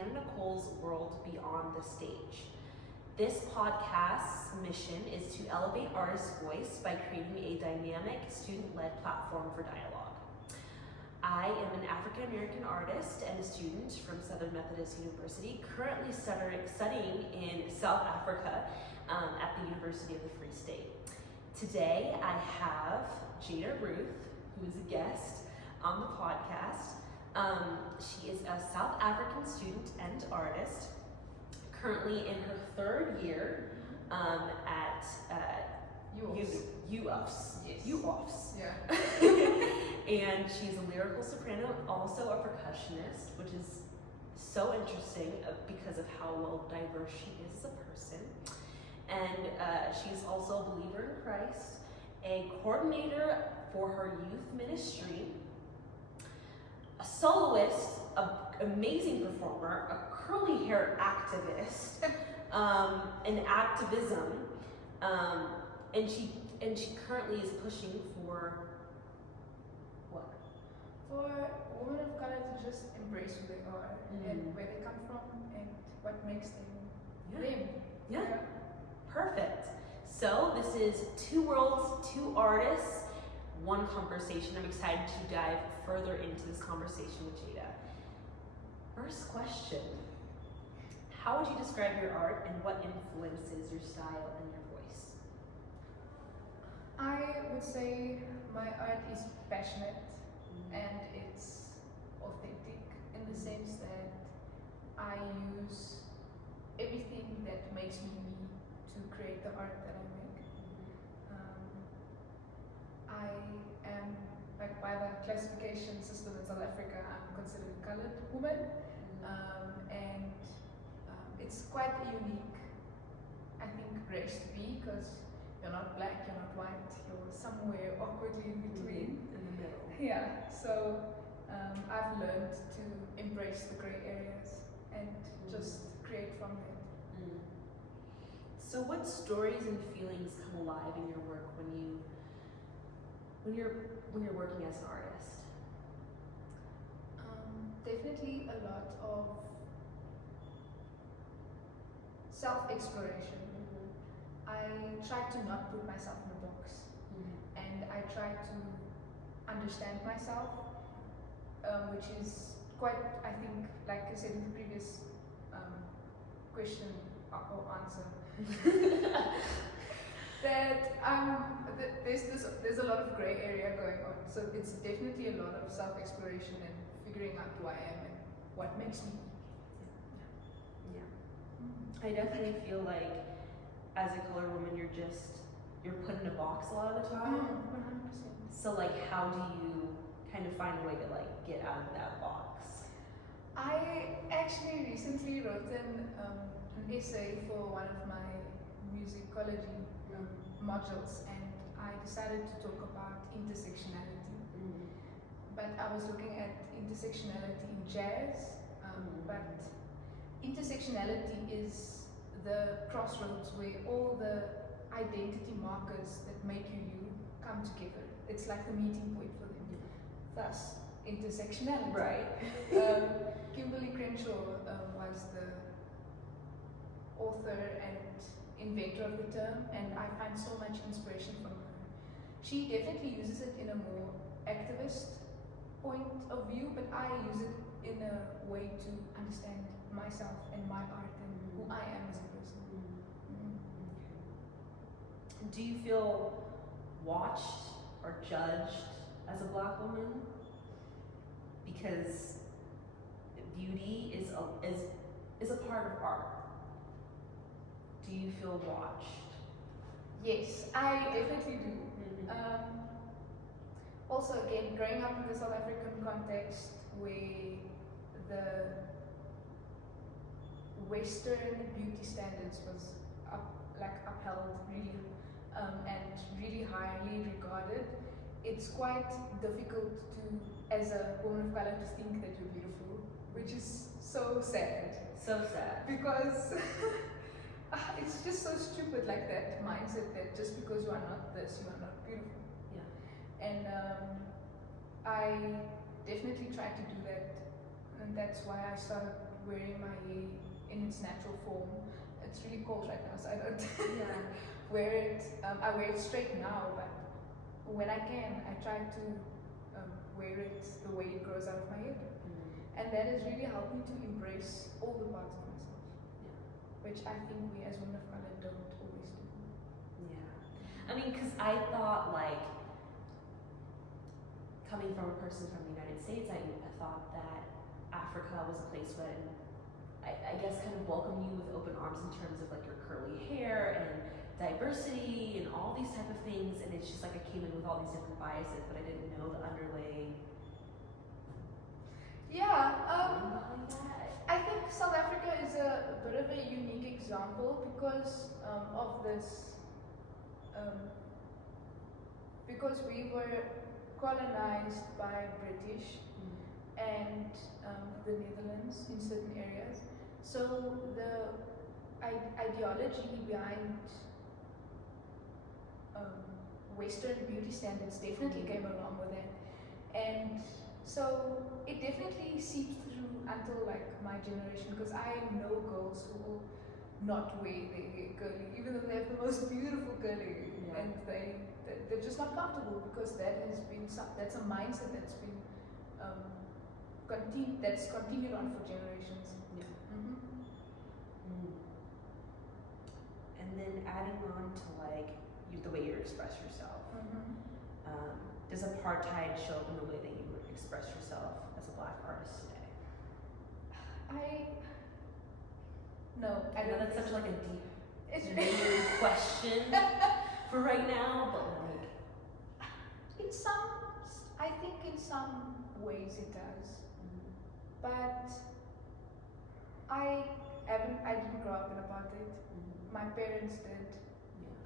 Hannah Nicole's World Beyond the Stage. This podcast's mission is to elevate artists' voice by creating a dynamic, student-led platform for dialogue. I am an African-American artist and a student from Southern Methodist University, currently studying in South Africa at the University of the Free State. Today, I have Jada Ruth, who is a guest on the podcast. She is a South African student and artist, currently in her third year at UOFS. Yes. UOFS. Yeah. And she's a lyrical soprano, also a percussionist, which is so interesting because of how well diverse she is as a person. And she's also a believer in Christ, a coordinator for her youth ministry, a soloist, an amazing performer, a curly hair activist, an activism, and she currently is pushing for what? For women of color to just embrace who they are and where they come from and what makes them them. Yeah. Perfect. So this is two worlds, two artists, one conversation. I'm excited to dive further into this conversation with Jada. First question. How would you describe your art and what influences your style and your voice? I would say my art is passionate and it's authentic in the sense that I use everything that makes me me to create the art that I make. I am, like by the classification system in South Africa, I'm considered a colored woman, and it's quite a unique, I think, race to be, because you're not black, you're not white, you're somewhere awkwardly in between. In the middle. Yeah, so I've learned to embrace the gray areas and just create from it. So what stories and feelings come alive in your work when you're working as an artist? Definitely a lot of self-exploration. I try to not put myself in a box, and I try to understand myself, which is quite, I think, like I said in the previous question or answer, that there's a lot of gray area going on. So it's definitely a lot of self-exploration and figuring out who I am and what makes me. Yeah. I definitely feel like as a colored woman, you're put in a box a lot of the time. 100%. So like, how do you kind of find a way to like get out of that box? I actually recently wrote an essay for one of my musicology modules, and I decided to talk about intersectionality. But I was looking at intersectionality in jazz, but intersectionality is the crossroads where all the identity markers that make you come together. It's like the meeting point for them. Thus, intersectionality. Right. Kimberly Crenshaw was the author and inventor of the term, and I find so much inspiration from her. She definitely uses it in a more activist point of view, but I use it in a way to understand myself and my art and who I am as a person. Do you feel watched or judged as a Black woman? Because beauty is a part of art. Do you feel watched? Yes, I definitely do. Also, again, growing up in the South African context where the Western beauty standards was upheld really and really highly regarded, it's quite difficult to, as a woman of color, to think that you're beautiful, which is so sad. So sad. Because it's just so stupid, like that mindset that just because you are not this, you are not beautiful. Yeah. And I definitely try to do that, and that's why I started wearing my hair in its natural form. It's really cold right now, so I don't wear it. I wear it straight now, but when I can, I try to wear it the way it grows out of my head. And that has really helped me to embrace all the parts of myself, which I think we as women of color don't always do. Yeah. I mean, because I thought, like, coming from a person from the United States, I thought that Africa was a place when I guess kind of welcome you with open arms in terms of like your curly hair and diversity and all these type of things, and it's just like I came in with all these different biases, but I didn't know the underlying. I think South Africa is a bit of a unique example because of this, because we were colonized by British and the Netherlands in certain areas. So the ideology behind Western beauty standards definitely came along with it. And so it definitely seeped through until like my generation, because I know girls who will not wear their hair curly, even though they have the most beautiful curly hair, and they're just not comfortable, because that's a mindset that's been continued on for generations. And then adding on to like the way you express yourself, does apartheid show up in the way that you express yourself as a Black artist today? I know don't. that's such like a deep It's question for right now, but like I think in some ways it does, but I didn't grow up in apartheid. My parents did,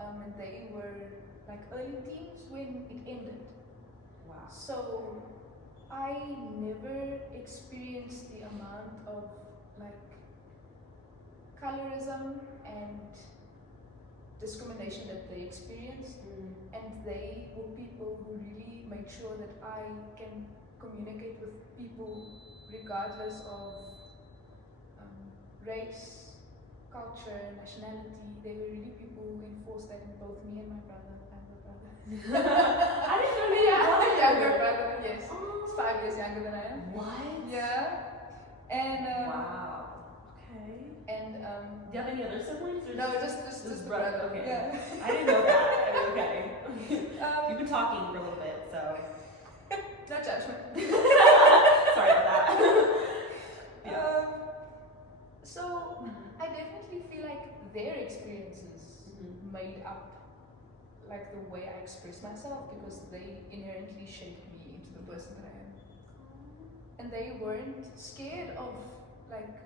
and they were like early teens when it ended. Wow. So I never experienced the amount of like colorism and discrimination that they experienced, and they were people who really made sure that I can communicate with people regardless of race, culture, nationality. They were really people who enforced that in both me and my brother. I have a brother. I didn't know you have a younger brother. brother, yes. He's 5 years younger than I am. What? Yeah. And wow. Okay. And do you have any other siblings? Or no, just the brother. Okay. Yeah. I didn't know that. Okay. You've been talking for a little bit, so no judgment. sorry about that. So I definitely feel like their experiences made up like the way I express myself, because they inherently shaped me into the person that I am. And they weren't scared of like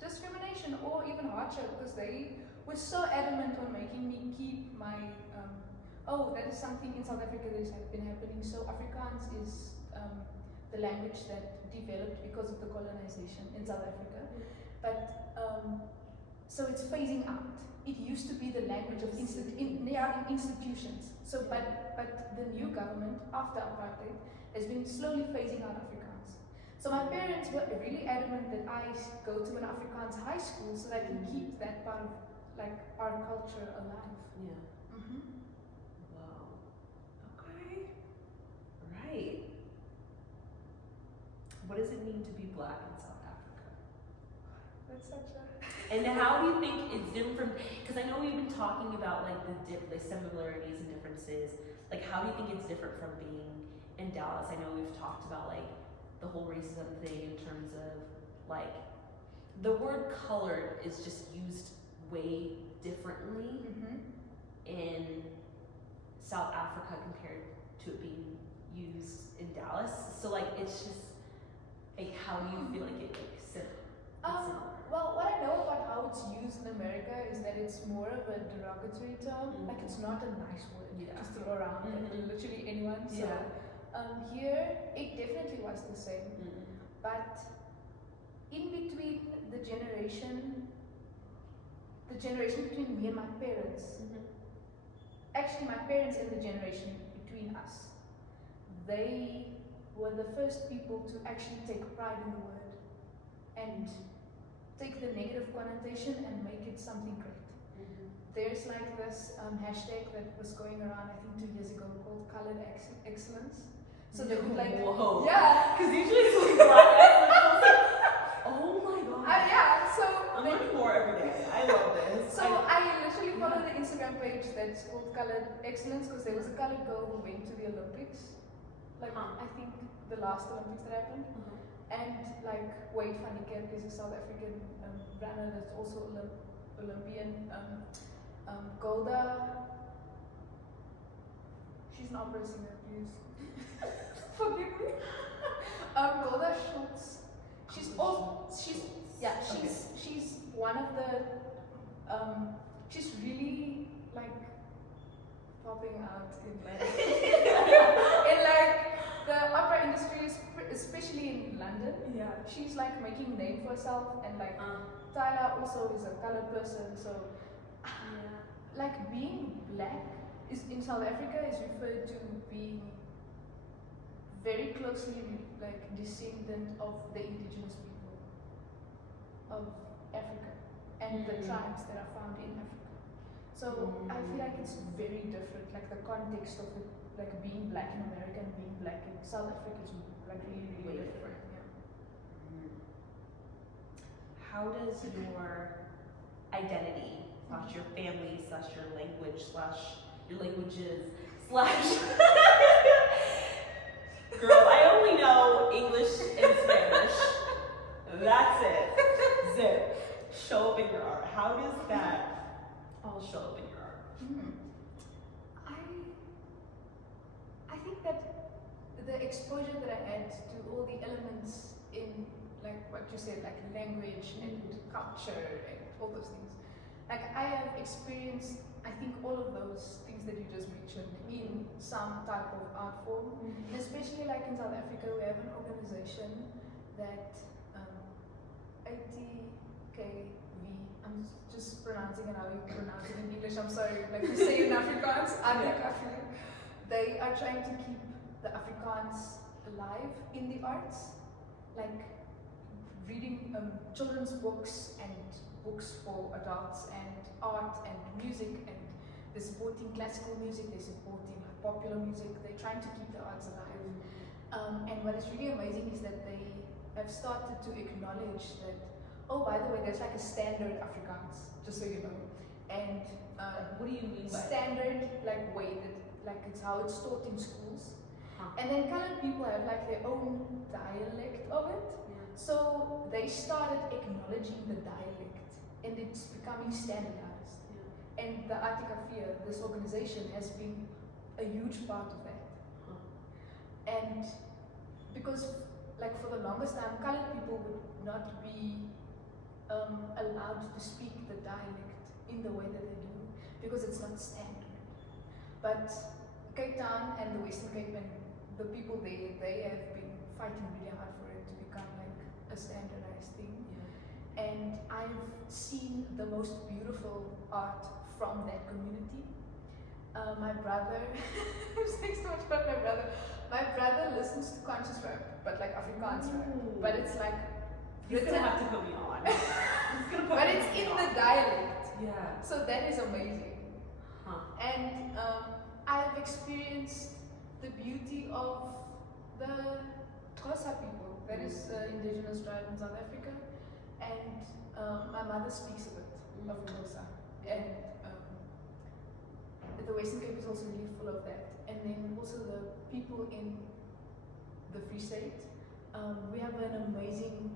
discrimination or even hardship, because they were so adamant on making me keep my that is something in South Africa that has been happening. So Afrikaans is the language that developed because of the colonization in South Africa, but so it's phasing out. It used to be the language of institutions. So, but the new government after apartheid has been slowly phasing out Afrikaans. So my parents were really adamant that I go to an Afrikaans high school so that I can keep that part of like our culture alive. Yeah. Wow. Okay. Right. What does it mean to be Black in South Africa? That's such a... And how do you think it's different from, because I know we've been talking about like the similarities and differences, like how do you think it's different from being in Dallas? I know we've talked about like the whole racism thing in terms of like, the word colored is just used way differently in South Africa compared to it being used in Dallas. So like, it's just, like, how do you feel like it like similar? Well, what I know about how it's used in America is that it's more of a derogatory term. Like, it's not a nice word to throw around like literally anyone. So here it definitely was the same, but in between the generation between me and my parents, actually my parents and the generation between us, they were the first people to actually take pride in the word. and take the negative connotation and make it something great. There's like this hashtag that was going around, I think 2 years ago, called colored excellence. So they would like, whoa, yeah, because usually it's like black. Oh my god. yeah. So I'm learning more every day. I love this. So I literally follow the Instagram page that's called Colored Excellence because there was a colored girl who went to the Olympics, like I think the last Olympics that happened, and like Wade van der Kerk is a South African runner that's also Olympian. Golda, she's an opera singer, please forgive me. Golda Schultz, she's one of the she's really like popping out in like in like the opera industry, especially in London. Yeah, she's like making a name for herself, and like Tyler also is a colored person, so like being black is in South Africa is referred to being very closely like descendant of the indigenous people of Africa and the tribes that are found in Africa. So I feel like it's very different, like the context of it, like being black in America and being black in South Africa is like really, really different. Yeah. How does your identity / your family / your language / your languages / girl, I only know English and Spanish. That's it. Zip. Show up in your art. How does that all show up in your art? I think that the exposure that I had to all the elements in, like what you said, like language and culture and all those things. Like I have experienced, I think, all of those things that you just mentioned in some type of art form. And especially like in South Africa, we have an organization that ATKV, I'm just pronouncing it how you pronounce it in English, I'm sorry, like you say in Afrikaans, ATKV. They are trying to keep the Afrikaans alive in the arts, like reading children's books and books for adults and art and music, and they're supporting classical music, they're supporting like popular music, they're trying to keep the arts alive. And what is really amazing is that they have started to acknowledge that, oh, by the way, there's like a standard Afrikaans, just so you know. And what do you mean by standard, like way that, like it's how it's taught in schools. And then colored people have like their own dialect of it. So they started acknowledging the dialect, and it's becoming standardized. And the Atikafia, this organization, has been a huge part of that. And because, like for the longest time, colored people would not be allowed to speak the dialect in the way that they do, because it's not standard. But Cape Town and the Western Cape and the people there, they have been fighting really hard for it to become like a standardized thing. And I've seen the most beautiful art from that community. My brother, I'm saying so much about my brother. My brother listens to conscious rap, but like Afrikaans rap. But it's like He's gonna have to put me on. He's gonna put but me it's in on. the dialect. Yeah. So that is amazing. And I've experienced the beauty of the Xhosa people, that is indigenous tribe in South Africa, and my mother speaks a bit of Xhosa, and the Western Cape is also really full of that. And then also the people in the Free State, we have an amazing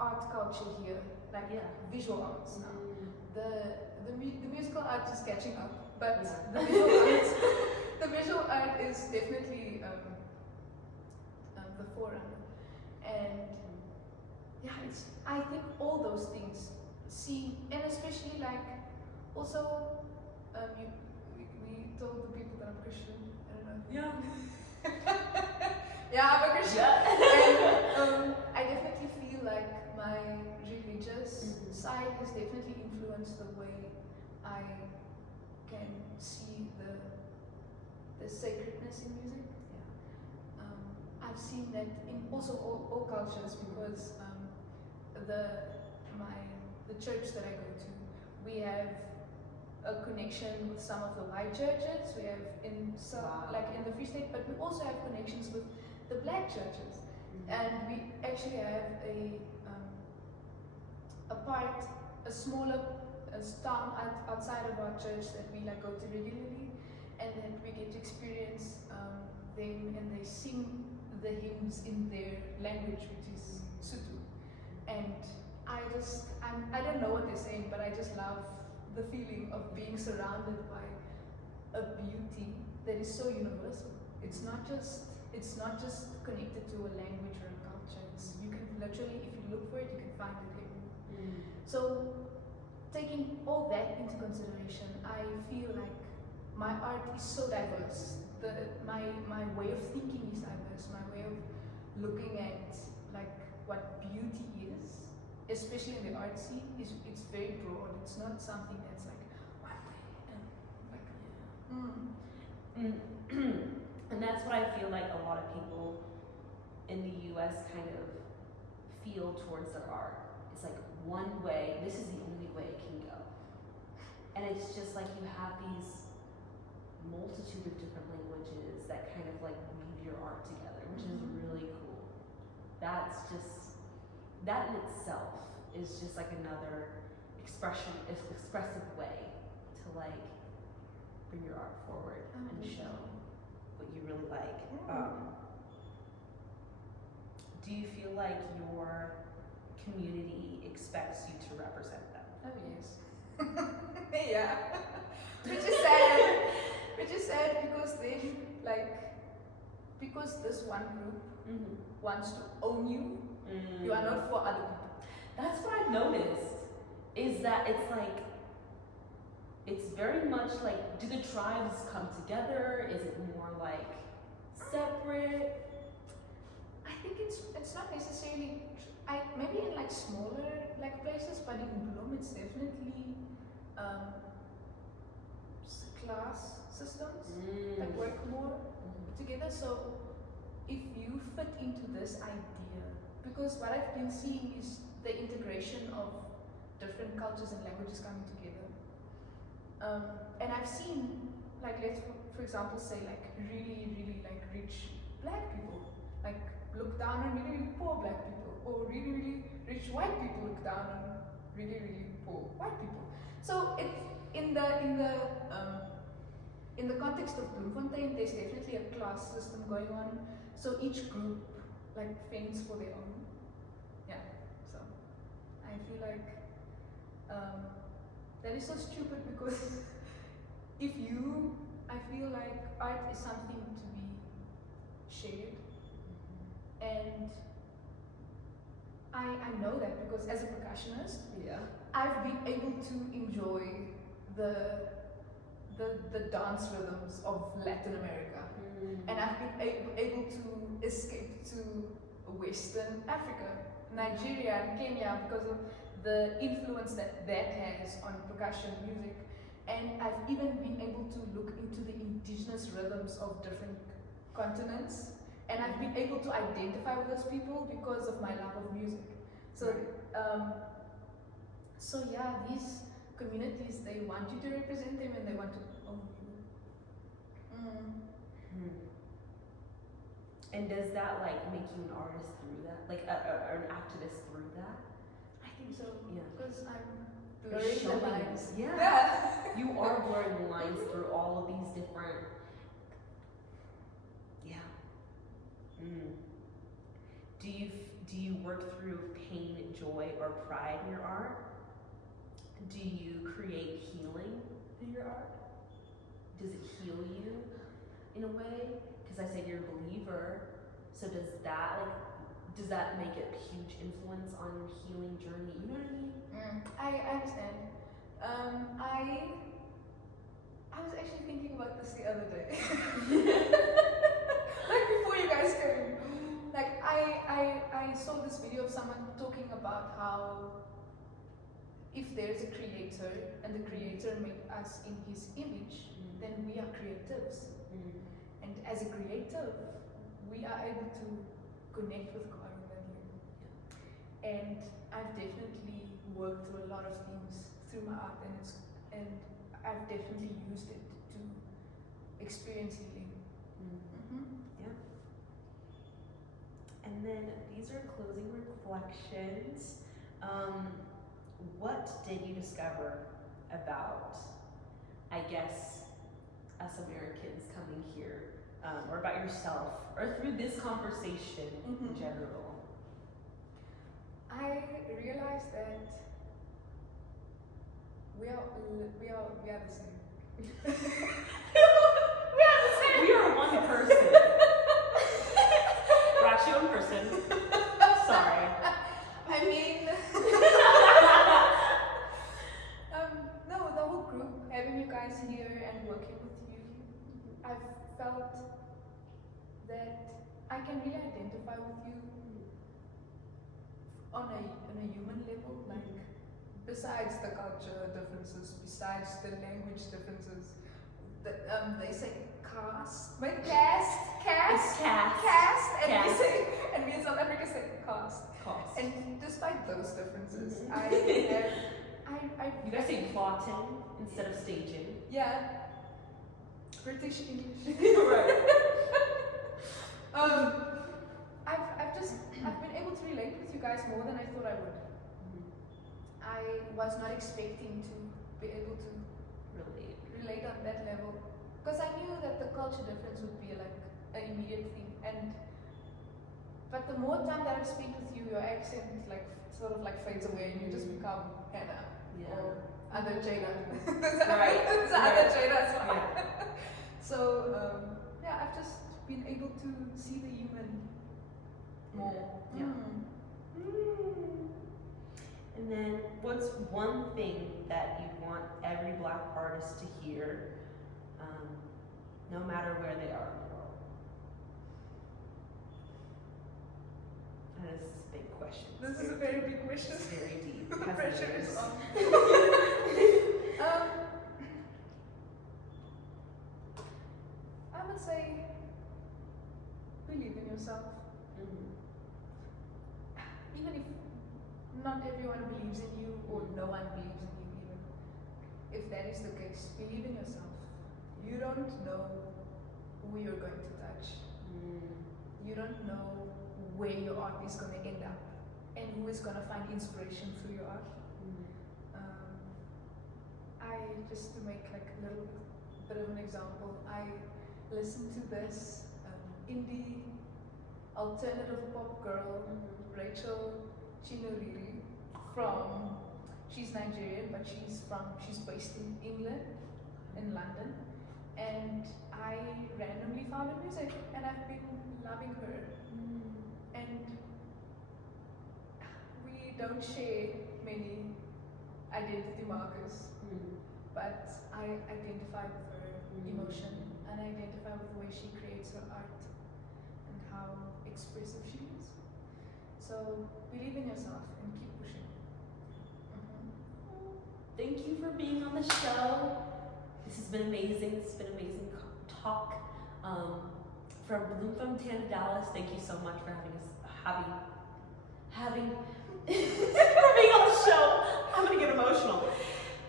art culture here, like visual arts now. The musical art is catching up, but the visual art is definitely the forerunner. And I think all those things and especially like also we told the people that I'm Christian. I don't know. Yeah, I'm a Christian. And I definitely feel like my religious side has definitely influenced the way I can see the sacredness in music. I've seen that in also all cultures, because the church that I go to, we have a connection with some of the white churches. We have like in the Free State, but we also have connections with the black churches, and we actually have a smaller town outside of our church that we like go to regularly, and that we get to experience them, and they sing the hymns in their language, which is Sotho, and I don't know what they're saying, but I just love the feeling of being surrounded by a beauty that is so universal. It's not just connected to a language or a culture. You can literally, if you look for it, you can find it everywhere. So, taking all that into consideration, I feel like my art is so diverse. My way of thinking is diverse. My way of looking at like what beauty is, especially in the art scene, it's very broad. It's not something that's like one way and like And that's what I feel like a lot of people in the US kind of feel towards their art. It's like one way, this is the only way it can go. And it's just like you have these multitude of different languages that kind of like weave your art together, which is really cool. That in itself is just like another expressive way to like bring your art forward and show what you really like. Do you feel like your community expects you to represent them? Oh yes. Yeah. Which is sad. Which is sad because because this one group wants to own you. You are not for other people. That's what I've noticed, is that it's like, it's very much like, do the tribes come together? Is it more like separate? I think it's not necessarily, maybe in like smaller like places, but in Bloem it's definitely class systems that work more together. So if you fit into this idea, because what I've been seeing is the integration of different cultures and languages coming together. And I've seen, like, let's for example say like really, really like rich black people like look down on really, really poor black people, or really, really rich white people look down on really, really poor white people. So it's in the context of Bloemfontein, there's definitely a class system going on. So each group like fends for their own. Yeah. So I feel like that is so stupid, because I feel like art is something to be shared, and I know that because as a percussionist, I've been able to enjoy the dance rhythms of Latin America, and I've been able to escape to Western Africa, Nigeria and Kenya, because of the influence that has on percussion music. And I've even been able to look into the indigenous rhythms of different continents, and I've been able to identify with those people because of my love of music. So so yeah, these communities, they want you to represent them and they want to own you. And does that like make you an artist through that, like or an activist through that? I think so. Yeah. Because I'm blurring the lines. Yeah. You are blurring the lines through all of these different. Yeah. Do you work through pain, joy, or pride in your art? Do you create healing through your art? Does it heal you in a way? Because I said you're a believer, so does that make a huge influence on your healing journey? You know what I mean? I understand. I was actually thinking about this the other day. Like before you guys came. Like I saw this video of someone talking about how if there's a creator and the creator made us in his image, then we are creatives. And as a creative, we are able to connect with God in that level. And I've definitely worked through a lot of things through my art, and I've definitely used it to experience healing. Yeah. And then these are closing reflections. What did you discover about, I guess, us Americans coming here, or about yourself, or through this conversation in general? I realized that we are the same. We are one person. We're actually one person. Sorry. I mean, no, the whole group, having you guys here and working with you, I've felt that I can really identify with you on a human level, like besides the culture differences, besides the language differences. They say caste, but caste, and we in South Africa say caste. And despite those differences, You guys say plotting instead of staging. Yeah. British English. Right. I've been able to relate with you guys more than I thought I would. I was not expecting to be able to relate on that level, because I knew that the culture difference would be like an immediate thing, but the more time that I spent with you, your accent sort of fades away, and you just become Hannah or other Jada. Right. It's other Jada as well. Yeah. So I've just been able to see the human more. Yeah. And then, what's one thing that you want every Black artist to hear, no matter where they are in the world? And this is a big question. This is a very big question. It's very deep. The pressure is on. I would say, believe in yourself. Even if not everyone believes in you, or no one believes in you even, if that is the case, believe in yourself. You don't know who you're going to touch. You don't know where your art is going to end up, and who is going to find inspiration through your art. Just to make like a little bit of an example, I listened to this indie alternative pop girl, Rachel Chinoriri, she's Nigerian, but she's based in England, in London, and I randomly found her music, and I've been loving her. And we don't share many identity markers, but I identify with her emotion, and I identify with the way she creates her art and how expressive she is. So believe in yourself and keep pushing. Thank you for being on the show. This has been amazing. This has been an amazing talk. From Bloemfontein to Dallas, thank you so much for having for being on the show. I'm gonna get emotional.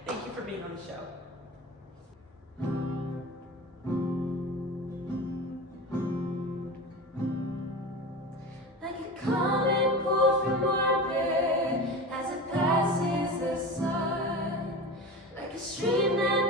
Thank you for being on the show. Like a comet pulled from orbit as it passes the sun, like a stream that